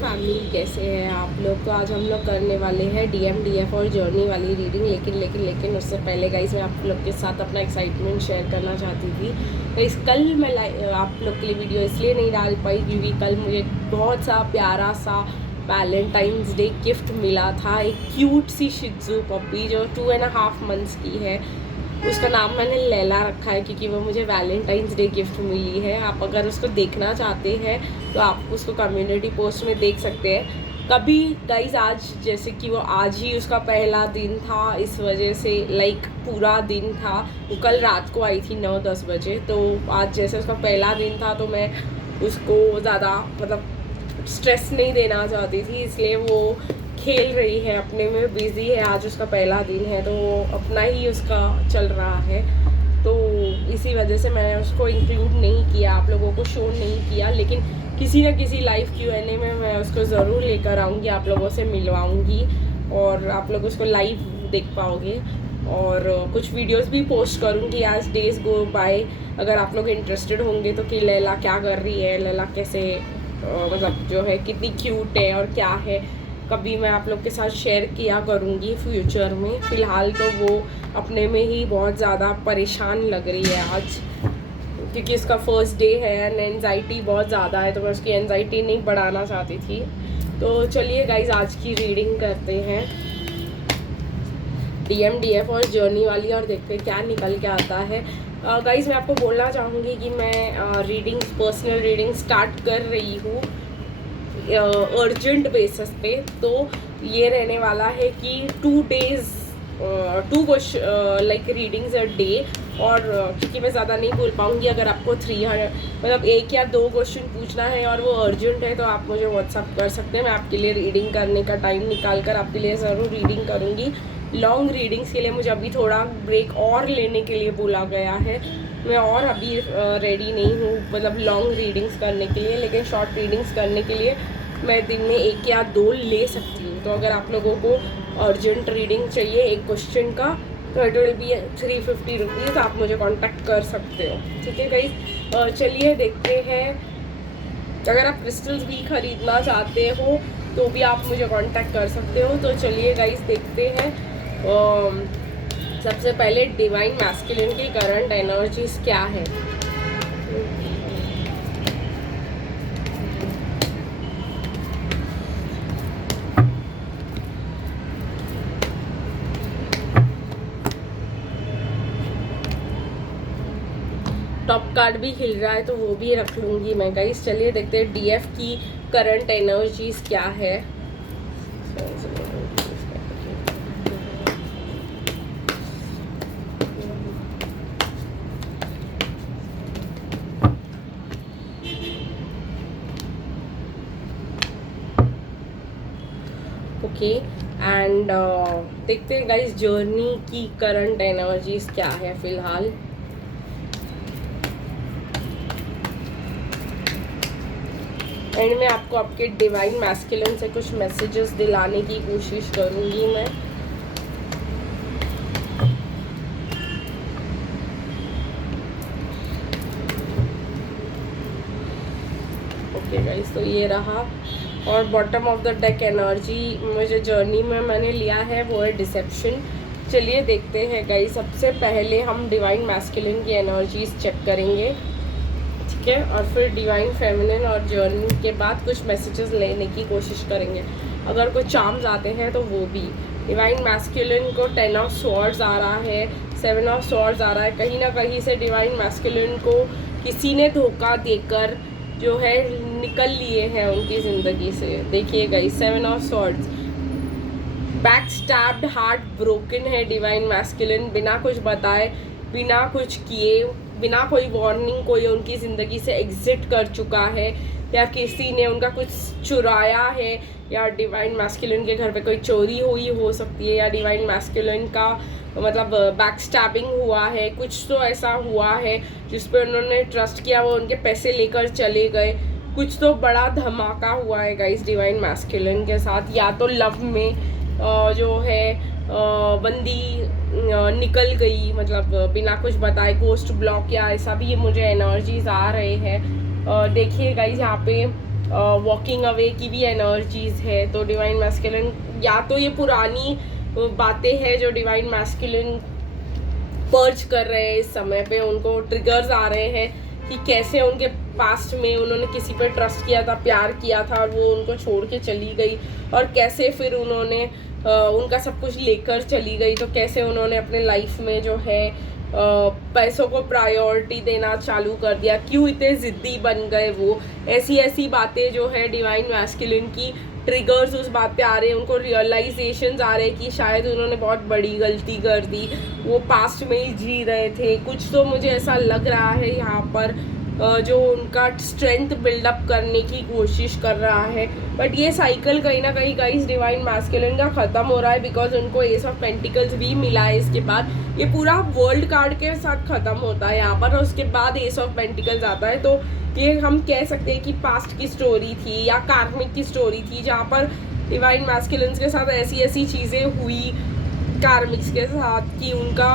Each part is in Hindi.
फैमिली, कैसे हैं आप लोग। तो आज हम लोग करने वाले हैं DMDF और जर्नी वाली रीडिंग। लेकिन उससे पहले गाइस मैं आप लोग के साथ अपना एक्साइटमेंट शेयर करना चाहती थी। गाइस कल मैं आप लोग के लिए वीडियो इसलिए नहीं डाल पाई क्योंकि कल मुझे बहुत सा प्यारा सा वैलेंटाइंस डे गिफ्ट मिला था। एक क्यूट सी शिज़ू पपी जो 2.5 मंथ्स की है। उसका नाम मैंने लैला रखा है क्योंकि वो मुझे वैलेंटाइंस डे गिफ्ट मिली है। आप अगर उसको देखना चाहते हैं तो आप उसको कम्युनिटी पोस्ट में देख सकते हैं। कभी गाइज आज जैसे कि वो आज ही उसका पहला दिन था, इस वजह से पूरा दिन था। वो कल रात को आई थी 9-10 बजे। तो आज जैसे उसका पहला दिन था तो मैं उसको ज़्यादा स्ट्रेस नहीं देना चाहती थी, इसलिए वो खेल रही है, अपने में बिज़ी है। आज उसका पहला दिन है तो वो अपना ही उसका चल रहा है। तो इसी वजह से मैंने उसको इंक्लूड नहीं किया, आप लोगों को शो नहीं किया। लेकिन किसी न किसी लाइव Q&A में मैं उसको ज़रूर लेकर आऊँगी, आप लोगों से मिलवाऊँगी और आप लोग उसको लाइव देख पाओगे। और कुछ वीडियोस भी पोस्ट करूँगी एज डेज गो बाय। अगर आप लोग इंटरेस्टेड होंगे तो कि लैला क्या कर रही है, लैला कैसे जो है कितनी क्यूट है और क्या है, कभी मैं आप लोग के साथ शेयर किया करूँगी फ्यूचर में। फ़िलहाल तो वो अपने में ही बहुत ज़्यादा परेशान लग रही है आज, क्योंकि इसका फर्स्ट डे है एंड एनजाइटी बहुत ज़्यादा है, तो मैं उसकी एनजाइटी नहीं बढ़ाना चाहती थी। तो चलिए गाइज आज की रीडिंग करते हैं DMDF और जर्नी वाली, और देखते हैं क्या निकल के आता है। गाइज मैं आपको बोलना चाहूँगी कि मैं रीडिंग, पर्सनल रीडिंग स्टार्ट कर रही हूँ अर्जेंट बेसिस पे। तो ये रहने वाला है कि 2 days 2 रीडिंग्स अ डे। और क्योंकि मैं ज़्यादा नहीं बोल पाऊँगी, अगर आपको 1 या 2 क्वेश्चन पूछना है और वो अर्जेंट है तो आप मुझे व्हाट्सअप कर सकते हैं। मैं आपके लिए रीडिंग करने का टाइम निकाल कर आपके लिए ज़रूर रीडिंग करूँगी। लॉन्ग रीडिंग्स के लिए मुझे अभी थोड़ा ब्रेक और लेने के लिए बोला गया है। मैं और अभी रेडी नहीं हूँ लॉन्ग रीडिंग्स करने के लिए, लेकिन शॉर्ट रीडिंग्स करने के लिए मैं दिन में 1 या 2 ले सकती हूँ। तो अगर आप लोगों को अर्जेंट रीडिंग चाहिए 1 क्वेश्चन का तो इट विल बी 350 रुपीज़, आप मुझे कांटेक्ट कर सकते हो। ठीक है गाइस, चलिए देखते हैं। अगर आप क्रिस्टल्स भी ख़रीदना चाहते हो तो भी आप मुझे कांटेक्ट कर सकते हो। तो चलिए गाइस देखते हैं। सबसे पहले डिवाइन मैस्कुलिन की करंट एनर्जीज क्या है। टॉप कार्ड भी हिल रहा है तो वो भी रख लूँगी मैं गाइस। चलिए देखते हैं DF की करंट एनर्जीज क्या है। ओके एंड देखते हैं गाइस जर्नी की करंट एनर्जीज क्या है फिलहाल। एंड में आपको आपके डिवाइन मैस्कुलिन से कुछ मैसेजेस दिलाने की कोशिश करूँगी मैं। ओके गाइस, तो ये रहा। और bottom of the deck energy मुझे जर्नी में मैंने लिया है वो है डिसेप्शन। चलिए देखते हैं गाइस। सबसे पहले हम डिवाइन मैस्कुलिन की एनर्जीज चेक करेंगे, ठीक है, और फिर डिवाइन फेमिनिन और जर्नी के बाद कुछ मैसेजेस लेने की कोशिश करेंगे। अगर कोई चार्म्स आते हैं तो वो भी। डिवाइन मैस्कुलिन को 10 ऑफ स्वॉर्ड्स आ रहा है, 7 ऑफ स्वॉर्ड्स आ रहा है। कहीं ना कहीं से डिवाइन मैस्कुलिन को किसी ने धोखा देकर जो है निकल लिए हैं उनकी ज़िंदगी से। देखिए guys 7 of swords, back stabbed, heart broken है डिवाइन मैस्कुलिन, बिना कुछ बताए, बिना कुछ किए, बिना कोई वार्निंग कोई उनकी ज़िंदगी से एग्जिट कर चुका है, या किसी ने उनका कुछ चुराया है, या डिवाइन मैस्कुलिन के घर पे कोई चोरी हुई हो सकती है, या डिवाइन मैस्कुलिन का बैक स्टैबिंग हुआ है। कुछ तो ऐसा हुआ है जिस पे उन्होंने ट्रस्ट किया, वो उनके पैसे लेकर चले गए। कुछ तो बड़ा धमाका हुआ है गाइस डिवाइन मैस्कुलिन के साथ। या तो लव में जो है बंदी निकल गई, बिना कुछ बताए, गोस्ट ब्लॉक या ऐसा भी मुझे एनर्जीज आ रहे हैं। देखिए गाइस यहाँ पे वॉकिंग अवे की भी एनर्जीज है। तो डिवाइन मैस्कुलिन, या तो ये पुरानी बातें हैं जो डिवाइन मैस्कुलिन पर्च कर रहे हैं इस समय पे, उनको ट्रिगर्स आ रहे हैं कि कैसे उनके पास्ट में उन्होंने किसी पर ट्रस्ट किया था, प्यार किया था और वो उनको छोड़ के चली गई, और कैसे फिर उन्होंने उनका सब कुछ लेकर चली गई, तो कैसे उन्होंने अपने लाइफ में जो है पैसों को प्रायोरिटी देना चालू कर दिया, क्यों इतने ज़िद्दी बन गए वो। ऐसी ऐसी बातें जो है डिवाइन मैस्कुलिन की ट्रिगर्स उस बात पे आ रहे हैं, उनको रियलाइजेशंस आ रहे हैं कि शायद उन्होंने बहुत बड़ी गलती कर दी, वो पास्ट में ही जी रहे थे। कुछ तो मुझे ऐसा लग रहा है यहाँ पर जो उनका स्ट्रेंथ बिल्डअप करने की कोशिश कर रहा है। बट ये साइकिल कहीं ना कहीं गाइस डिवाइन मैस्कुलिन का ख़त्म हो रहा है, बिकॉज उनको एस ऑफ पेंटिकल्स भी मिला है इसके बाद। ये पूरा वर्ल्ड कार्ड के साथ ख़त्म होता है यहाँ पर, और उसके बाद एस ऑफ पेंटिकल्स आता है। तो ये हम कह सकते हैं कि पास्ट की स्टोरी थी या कार्मिक की स्टोरी थी, जहाँ पर डिवाइन मैस्कुलिन्स के साथ ऐसी ऐसी चीज़ें हुई कार्मिक्स के साथ कि उनका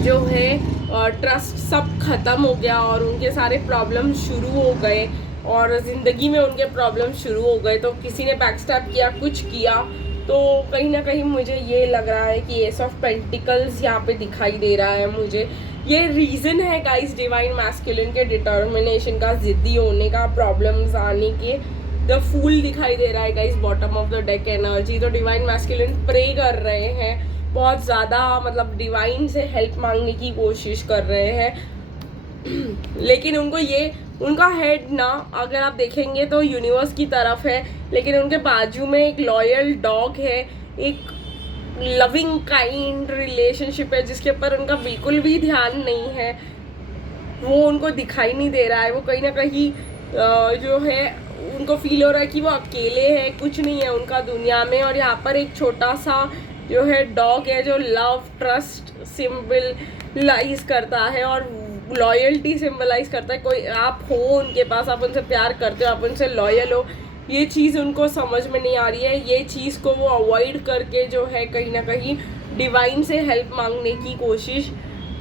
जो है ट्रस्ट सब ख़त्म हो गया और उनके सारे प्रॉब्लम शुरू हो गए, और ज़िंदगी में उनके प्रॉब्लम शुरू हो गए। तो किसी ने बैकस्टैप किया, कुछ किया, तो कहीं ना कहीं मुझे ये लग रहा है कि एस ऑफ पेंटिकल्स यहाँ पे दिखाई दे रहा है मुझे। ये रीज़न है गाइस डिवाइन मैस्कुलिन के डिटर्मिनेशन का, ज़िद्दी होने का, प्रॉब्लम्स आने के। द फूल दिखाई दे रहा है guys bottom of the deck energy. तो डिवाइन मैस्कुलिन प्रे कर रहे हैं बहुत ज़्यादा, मतलब डिवाइन से हेल्प मांगने की कोशिश कर रहे हैं। लेकिन उनको ये, उनका हेड ना अगर आप देखेंगे तो यूनिवर्स की तरफ है, लेकिन उनके बाजू में एक लॉयल डॉग है, एक लविंग काइंड रिलेशनशिप है जिसके ऊपर उनका बिल्कुल भी ध्यान नहीं है, वो उनको दिखाई नहीं दे रहा है। वो कहीं ना कहीं जो है उनको फील हो रहा है कि वो अकेले है, कुछ नहीं है उनका दुनिया में। और यहाँ पर एक छोटा सा जो है डॉग है जो लव, ट्रस्ट सिंबलाइज करता है और लॉयल्टी सिंबलाइज करता है। कोई आप हो उनके पास, आप उनसे प्यार करते हो, आप उनसे लॉयल हो, ये चीज़ उनको समझ में नहीं आ रही है। ये चीज़ को वो अवॉइड करके जो है कहीं ना कहीं डिवाइन से हेल्प मांगने की कोशिश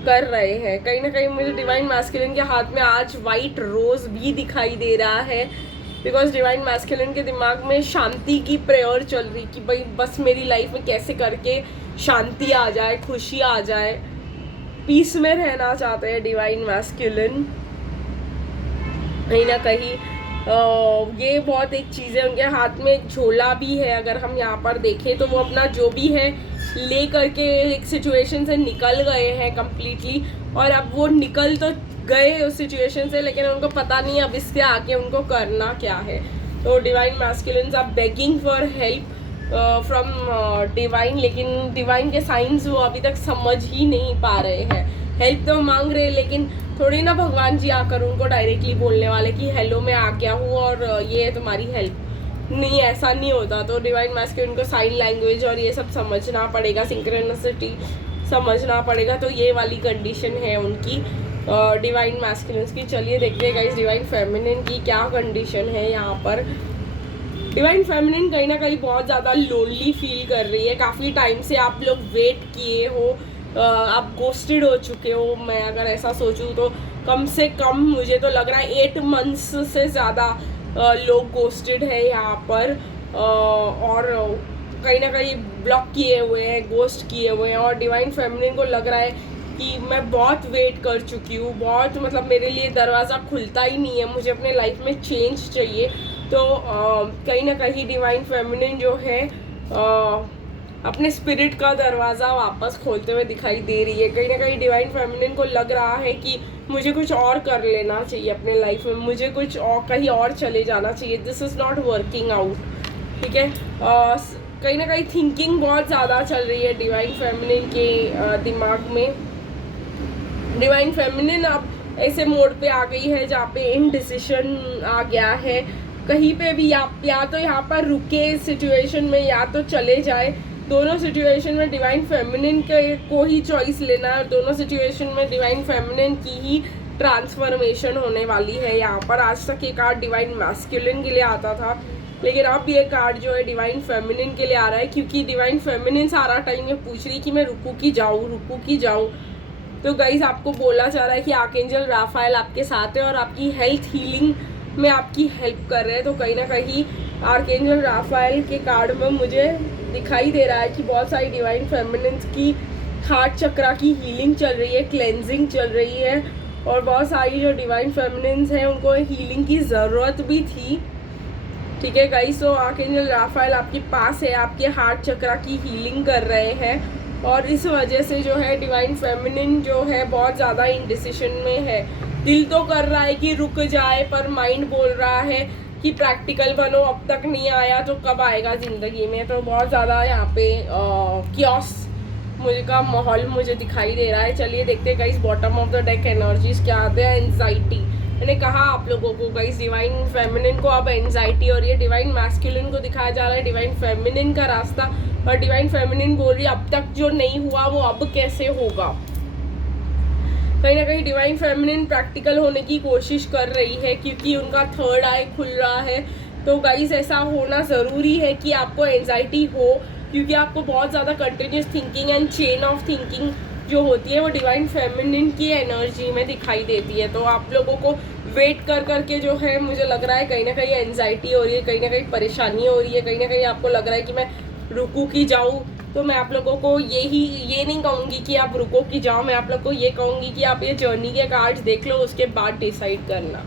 कर रहे हैं। कहीं ना कहीं मुझे डिवाइन मैस्कुलिन के हाथ में आज वाइट रोज़ भी दिखाई दे रहा है, बिकॉज डिवाइन मैस्कुलिन के दिमाग में शांति की प्रेयर चल रही कि भाई बस मेरी लाइफ में कैसे करके शांति आ जाए, खुशी आ जाए, पीस में रहना चाहते हैं डिवाइन मैस्कुलिन। कहीं ना कहीं ये बहुत एक चीज़ है, उनके हाथ में एक झोला भी है। अगर हम यहाँ पर देखें तो वो अपना जो भी है ले करके एक सिचुएशन से निकल गए हैं कम्प्लीटली, और अब वो निकल तो गए उस सिचुएशन से, लेकिन उनको पता नहीं अब इससे आके उनको करना क्या है। तो divine masculines are begging for help from divine, लेकिन डिवाइन के साइंस वो अभी तक समझ ही नहीं पा रहे हैं। हेल्प तो मांग रहे हैं, लेकिन थोड़ी ना भगवान जी आकर उनको डायरेक्टली बोलने वाले कि हेलो मैं आ गया हूँ और ये है तुम्हारी हेल्प, नहीं, ऐसा नहीं होता। तो डिवाइन मैस्कुलिन को साइन लैंग्वेज और ये सब समझना पड़ेगा, सिंक्रोनिसिटी समझना पड़ेगा। तो ये वाली कंडीशन है उनकी डिवाइन मैस्कुलिन्स की। चलिए देखते हैं गाइस डिवाइन फेमिनिन की क्या कंडीशन है यहाँ पर। डिवाइन फेमिनिन कहीं ना कहीं बहुत ज़्यादा लोनली फील कर रही है। काफ़ी टाइम से आप लोग वेट किए हो, आप गोस्टेड हो चुके हो। मैं अगर ऐसा सोचूं तो कम से कम मुझे तो लग रहा है 8 मंथ्स से ज़्यादा लोग गोस्टेड है यहाँ पर, और कहीं ना कहीं ब्लॉक किए हुए हैं, गोस्ट किए हुए हैं। और डिवाइन फेमिनिन को लग रहा है कि मैं बहुत वेट कर चुकी हूँ, बहुत, मतलब मेरे लिए दरवाज़ा खुलता ही नहीं है, मुझे अपने लाइफ में चेंज चाहिए। तो कहीं ना कहीं डिवाइन फेमिनिन जो है अपने स्पिरिट का दरवाज़ा वापस खोलते हुए दिखाई दे रही है। कहीं ना कहीं डिवाइन फेमिनिन को लग रहा है कि मुझे कुछ और कर लेना चाहिए अपने लाइफ में, मुझे कुछ और कहीं और चले जाना चाहिए, this is not working out, ठीक है। कहीं ना कहीं थिंकिंग बहुत ज़्यादा चल रही है डिवाइन फेमिनिन के दिमाग में। डिवाइन फेमिनिन अब ऐसे मोड पे आ गई है जहाँ पे इनडिसिशन आ गया है। कहीं पे भी या तो यहाँ पर रुके सिचुएशन में या तो चले जाए, दोनों सिचुएशन में डिवाइन फेमिनिन को ही चॉइस लेना है, और दोनों सिचुएशन में डिवाइन फेमिनिन की ही ट्रांसफॉर्मेशन होने वाली है यहाँ पर। आज तक ये कार्ड डिवाइन मैस्कुलिन के लिए आता था, लेकिन अब ये कार्ड जो है डिवाइन फेमिनिन के लिए आ रहा है, क्योंकि डिवाइन फेमिनिन सारा टाइम ये पूछ रही कि मैं रुकूँ की जाऊँ। तो गाइज आपको बोला जा रहा है कि आर्कएंजल राफाएल आपके साथ है और आपकी हेल्थ हीलिंग में आपकी हेल्प कर रहे हैं। तो कहीं ना कहीं आर्कएंजल राफेल के कार्ड में मुझे दिखाई दे रहा है कि बहुत सारी डिवाइन फेमिनिन्स की हार्ट चक्रा की हीलिंग चल रही है, क्लेंजिंग चल रही है, और बहुत सारी जो डिवाइन फेमिनिन्स हैं उनको हीलिंग की ज़रूरत भी थी। ठीक है गाइस, तो आर्कएंजल राफेल आपके पास है, आपके हार्ट चक्रा की हीलिंग कर रहे हैं, और इस वजह से जो है डिवाइन फेमिनिन जो है बहुत ज़्यादा इंडिसिशन में है। दिल तो कर रहा है कि रुक जाए, पर माइंड बोल रहा है कि प्रैक्टिकल बनो, अब तक नहीं आया तो कब आएगा ज़िंदगी में। तो बहुत ज़्यादा यहाँ पे कियोस मुझे का माहौल मुझे दिखाई दे रहा है। चलिए देखते हैं guys bottom of the deck energies क्या आते हैं। एंजाइटी, मैंने कहा आप लोगों को गाइस डिवाइन फेमिनिन को अब एंजाइटी, और ये डिवाइन मैस्कुलिन को दिखाया जा रहा है डिवाइन फेमिनिन का रास्ता, और डिवाइन फेमिनिन बोल रही है अब तक जो नहीं हुआ वो अब कैसे होगा। कहीं ना कहीं डिवाइन फेमिनिन प्रैक्टिकल होने की कोशिश कर रही है क्योंकि उनका थर्ड आई खुल रहा है। तो गाइस ऐसा होना ज़रूरी है कि आपको एंजाइटी हो, क्योंकि आपको बहुत ज़्यादा continuous thinking and chain of thinking जो होती है वो डिवाइन फेमिनिन की एनर्जी में दिखाई देती है। तो आप लोगों को वेट कर करके जो है मुझे लग रहा है कहीं ना कहीं एंजाइटी हो रही है, कहीं ना कहीं परेशानी हो रही है, कहीं ना कहीं आपको लग रहा है कि मैं रुकूँ कि जाऊँ। तो मैं आप लोगों को ये नहीं कहूँगी कि आप रुको कि जाओ, मैं आप लोग को ये कहूँगी कि आप ये जर्नी के कार्ड्स देख लो, उसके बाद डिसाइड करना।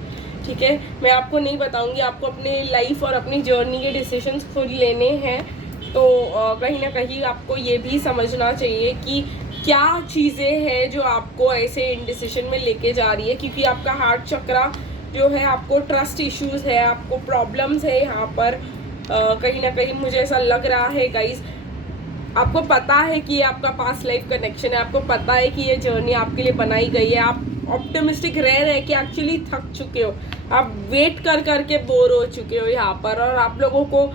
ठीक है, मैं आपको नहीं बताऊँगी, आपको अपनी लाइफ और अपनी जर्नी के डिसीजंस खुद लेने हैं। तो कहीं ना कहीं आपको ये भी समझना चाहिए कि क्या चीज़ें हैं जो आपको ऐसे इंडिसीजन में लेके जा रही है, क्योंकि आपका हार्ट चक्रा जो है, आपको ट्रस्ट इश्यूज है, आपको प्रॉब्लम्स है यहाँ पर। कहीं ना कहीं मुझे ऐसा लग रहा है गाइस, आपको पता है कि ये आपका पास्ट लाइफ कनेक्शन है, आपको पता है कि ये जर्नी आपके लिए बनाई गई है, आप ऑप्टिमिस्टिक रह रहे हैं कि एक्चुअली थक चुके हो, आप वेट कर करके बोर हो चुके हो यहाँ पर। और आप लोगों को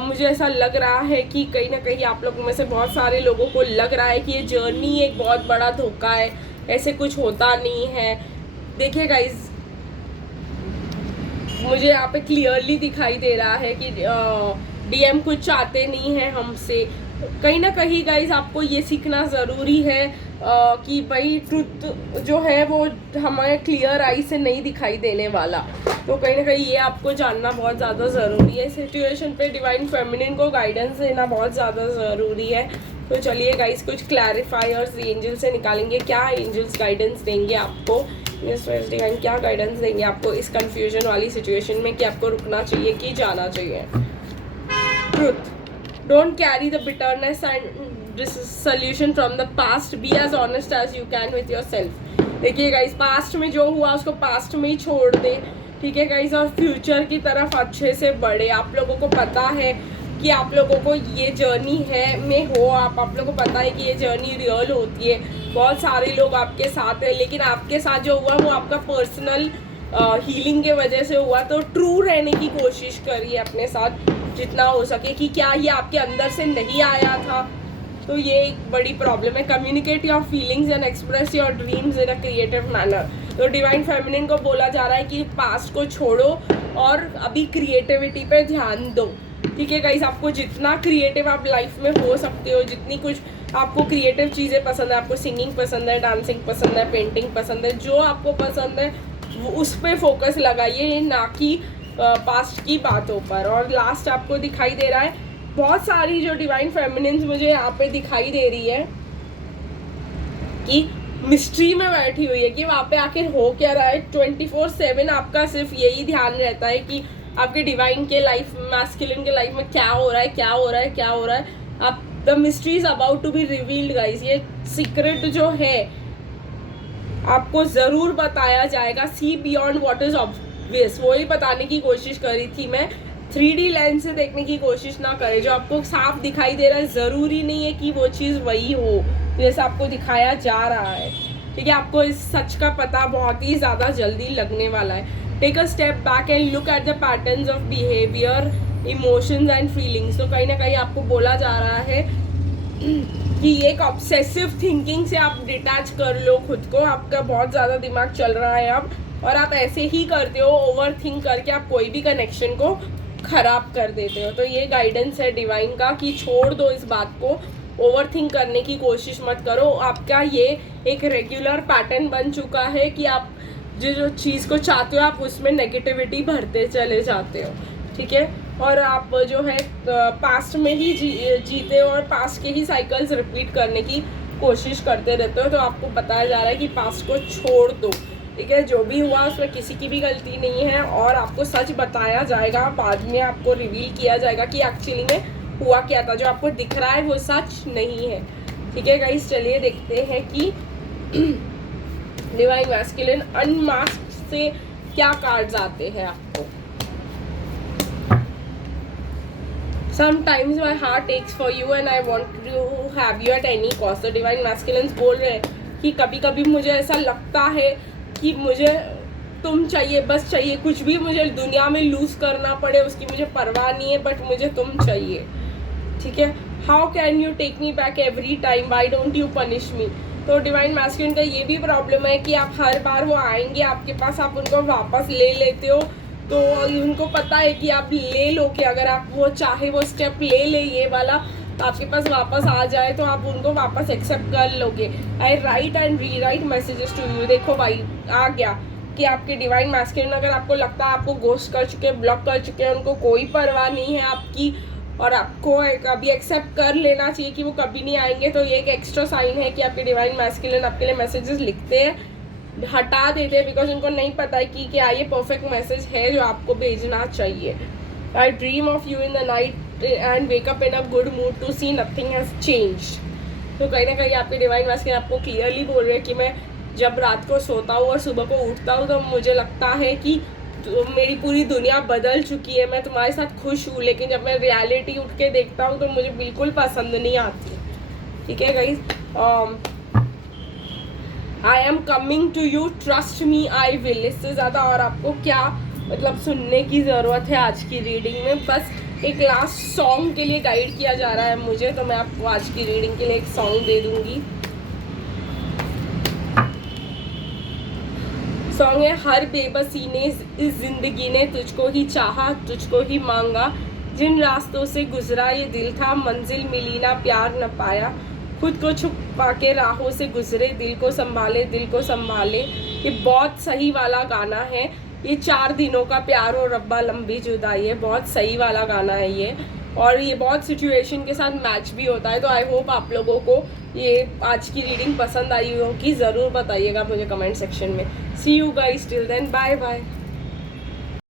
मुझे ऐसा लग रहा है कि कहीं ना कहीं आप लोगों में से बहुत सारे लोगों को लग रहा है कि ये जर्नी एक बहुत बड़ा धोखा है, ऐसे कुछ होता नहीं है। देखिए गाइज, मुझे यहाँ पे क्लियरली दिखाई दे रहा है कि डीएम कुछ चाहते नहीं है हमसे। कहीं ना कहीं गाइज आपको ये सीखना ज़रूरी है कि भाई ट्रुथ जो है वो हमारे क्लियर आई से नहीं दिखाई देने वाला। तो कहीं ना कहीं ये आपको जानना बहुत ज़्यादा ज़रूरी है। सिचुएशन पे डिवाइन फेमिनिन को गाइडेंस देना बहुत ज़्यादा ज़रूरी है। तो चलिए गाइज कुछ क्लैरिफायर्स एंजल से निकालेंगे, क्या एंजल्स गाइडेंस देंगे आपको, डिवाइन क्या गाइडेंस देंगे आपको इस कंफ्यूजन वाली सिचुएशन में कि आपको रुकना चाहिए कि जाना चाहिए। Truth, don't carry the bitterness and solution from the past, be as honest as you can with yourself। देखिए गाइस, पास्ट में जो हुआ उसको पास्ट में ही छोड़ दे, ठीक है गाइस, और फ्यूचर की तरफ अच्छे से बढ़े। आप लोगों को पता है कि आप लोगों को ये जर्नी है में हो, आप लोगों को पता है कि ये जर्नी रियल होती है, बहुत सारे लोग आपके साथ हैं, लेकिन आपके साथ जो हुआ वो आपका पर्सनल हीलिंग के वजह से हुआ। तो ट्रू रहने की कोशिश करिए अपने साथ जितना हो सके कि क्या ये आपके अंदर से नहीं आया था। तो ये एक बड़ी प्रॉब्लम है। Communicate your feelings and express your dreams in a creative manner. तो डिवाइन फेमिनिन को बोला जा रहा है कि पास्ट को छोड़ो और अभी क्रिएटिविटी पे ध्यान दो, ठीक है गाइस। आपको जितना क्रिएटिव आप लाइफ में हो सकते हो, जितनी कुछ आपको क्रिएटिव चीज़ें पसंद है, आपको सिंगिंग पसंद है, डांसिंग पसंद है, पेंटिंग पसंद है, जो आपको पसंद है उस पर फोकस लगाइए, ना कि पास्ट की बातों पर। और लास्ट आपको दिखाई दे रहा है बहुत सारी जो डिवाइन फेमिनिन्स मुझे यहाँ पे दिखाई दे रही है कि मिस्ट्री में बैठी हुई है कि वहाँ पे आखिर हो क्या रहा है। 24/7 आपका सिर्फ यही ध्यान रहता है कि आपके डिवाइन के लाइफ, मैस्कुलिन के लाइफ में क्या हो रहा है, क्या हो रहा है, क्या हो रहा है। आप the mystery is about to be revealed guys. ये सीक्रेट जो है आपको ज़रूर बताया जाएगा। See beyond what is obvious, वही बताने की कोशिश करी थी मैं। 3D लेंस से देखने की कोशिश ना करें। जो आपको साफ दिखाई दे रहा है ज़रूरी नहीं है कि वो चीज़ वही हो जैसा आपको दिखाया जा रहा है, ठीक है। आपको इस सच का पता बहुत ही ज़्यादा जल्दी लगने वाला है। Take a step back and look at the patterns of behaviour, emotions and feelings. तो कहीं ना कहीं आपको बोला जा रहा है कि एक ऑब्सेसिव थिंकिंग से आप डिटैच कर लो खुद को। आपका बहुत ज़्यादा दिमाग चल रहा है अब, और आप ऐसे ही करते हो, ओवर थिंक करके आप कोई भी कनेक्शन को खराब कर देते हो। तो ये गाइडेंस है डिवाइन का कि छोड़ दो इस बात को, ओवर थिंक करने की कोशिश मत करो। आपका ये एक रेगुलर पैटर्न बन चुका है कि आप जो चीज़ को चाहते हो आप उसमें नेगेटिविटी भरते चले जाते हो, ठीक है। और आप जो है पास्ट में ही जीते हो और पास्ट के ही साइकिल्स रिपीट करने की कोशिश करते रहते हो। तो आपको बताया जा रहा है कि पास्ट को छोड़ दो, ठीक है। जो भी हुआ उसमें किसी की भी गलती नहीं है और आपको सच बताया जाएगा, बाद में आपको रिवील किया जाएगा कि एक्चुअली में हुआ क्या था। जो आपको दिख रहा है वो सच नहीं है, ठीक है गाइस। चलिए देखते हैं कि डिवाइन मैस्कुलिन अनमास्क से क्या कार्ड्स आते हैं आपको। Sometimes my heart aches for you and I want to have you at any cost। तो डिवाइन मैस्कुलिन्स बोल रहे हैं कि कभी कभी मुझे ऐसा लगता है कि मुझे तुम चाहिए, बस चाहिए, कुछ भी मुझे दुनिया में लूज करना पड़े उसकी मुझे परवाह नहीं है, बट मुझे तुम चाहिए, ठीक है। How can you take me back every time, why don't you punish me. तो डिवाइन मैस्कुलिन का ये भी प्रॉब्लम है कि आप हर बार वो आएंगे आपके पास, आप उनको वापस ले लेते हो। तो उनको पता है कि आप ले लो कि अगर आप वो चाहे वो स्टेप ले ले ये वाला, तो आपके पास वापस आ जाए तो आप उनको वापस एक्सेप्ट कर लोगे। आई right and re right messages to you. देखो भाई आ गया कि आपके डिवाइन मैस्कुलिन अगर आपको लगता है आपको घोस्ट कर चुके हैं, ब्लॉक कर चुके हैं, उनको कोई परवाह नहीं है आपकी और आपको अभी एक्सेप्ट कर लेना चाहिए कि वो कभी नहीं आएंगे। तो ये एक एक्स्ट्रा साइन है कि आपके डिवाइन मैस्कुलिन आपके लिए मैसेजेस लिखते हैं, हटा देते हैं, बिकॉज उनको नहीं पता है कि क्या ये परफेक्ट मैसेज है जो आपको भेजना चाहिए। I dream of you in the night and wake up in a good mood to see nothing has changed. तो कहीं ना कहीं आपके डिवाइन मैस्कुलिन आपको क्लियरली बोल रहे हैं कि मैं जब रात को सोता हूँ और सुबह को उठता हूँ तो मुझे लगता है कि तो मेरी पूरी दुनिया बदल चुकी है, मैं तुम्हारे साथ खुश हूँ, लेकिन जब मैं रियलिटी उठ के देखता हूँ तो मुझे बिल्कुल पसंद नहीं आती, ठीक है guys. I am coming to you, trust me I will. इससे ज़्यादा और आपको क्या मतलब सुनने की ज़रूरत है आज की रीडिंग में। बस एक लास्ट सॉन्ग के लिए गाइड किया जा रहा है मुझे, तो मैं आपको आज की रीडिंग के लिए एक सॉन्ग दे दूँगी। सॉन्ग है हर बेबसी ने इस जिंदगी ने तुझको ही चाहा, तुझको ही मांगा, जिन रास्तों से गुजरा ये दिल था, मंजिल मिली ना प्यार न पाया, खुद को छुपा के राहों से गुजरे, दिल को संभाले दिल को संभाले। ये बहुत सही वाला गाना है। ये 4 दिनों का प्यार और रब्बा लंबी जुदाई है, बहुत सही वाला गाना है ये, और ये बहुत सिचुएशन के साथ मैच भी होता है। तो आई होप आप लोगों को ये आज की रीडिंग पसंद आई होगी, ज़रूर बताइएगा मुझे कमेंट सेक्शन में। See you guys, till then bye bye.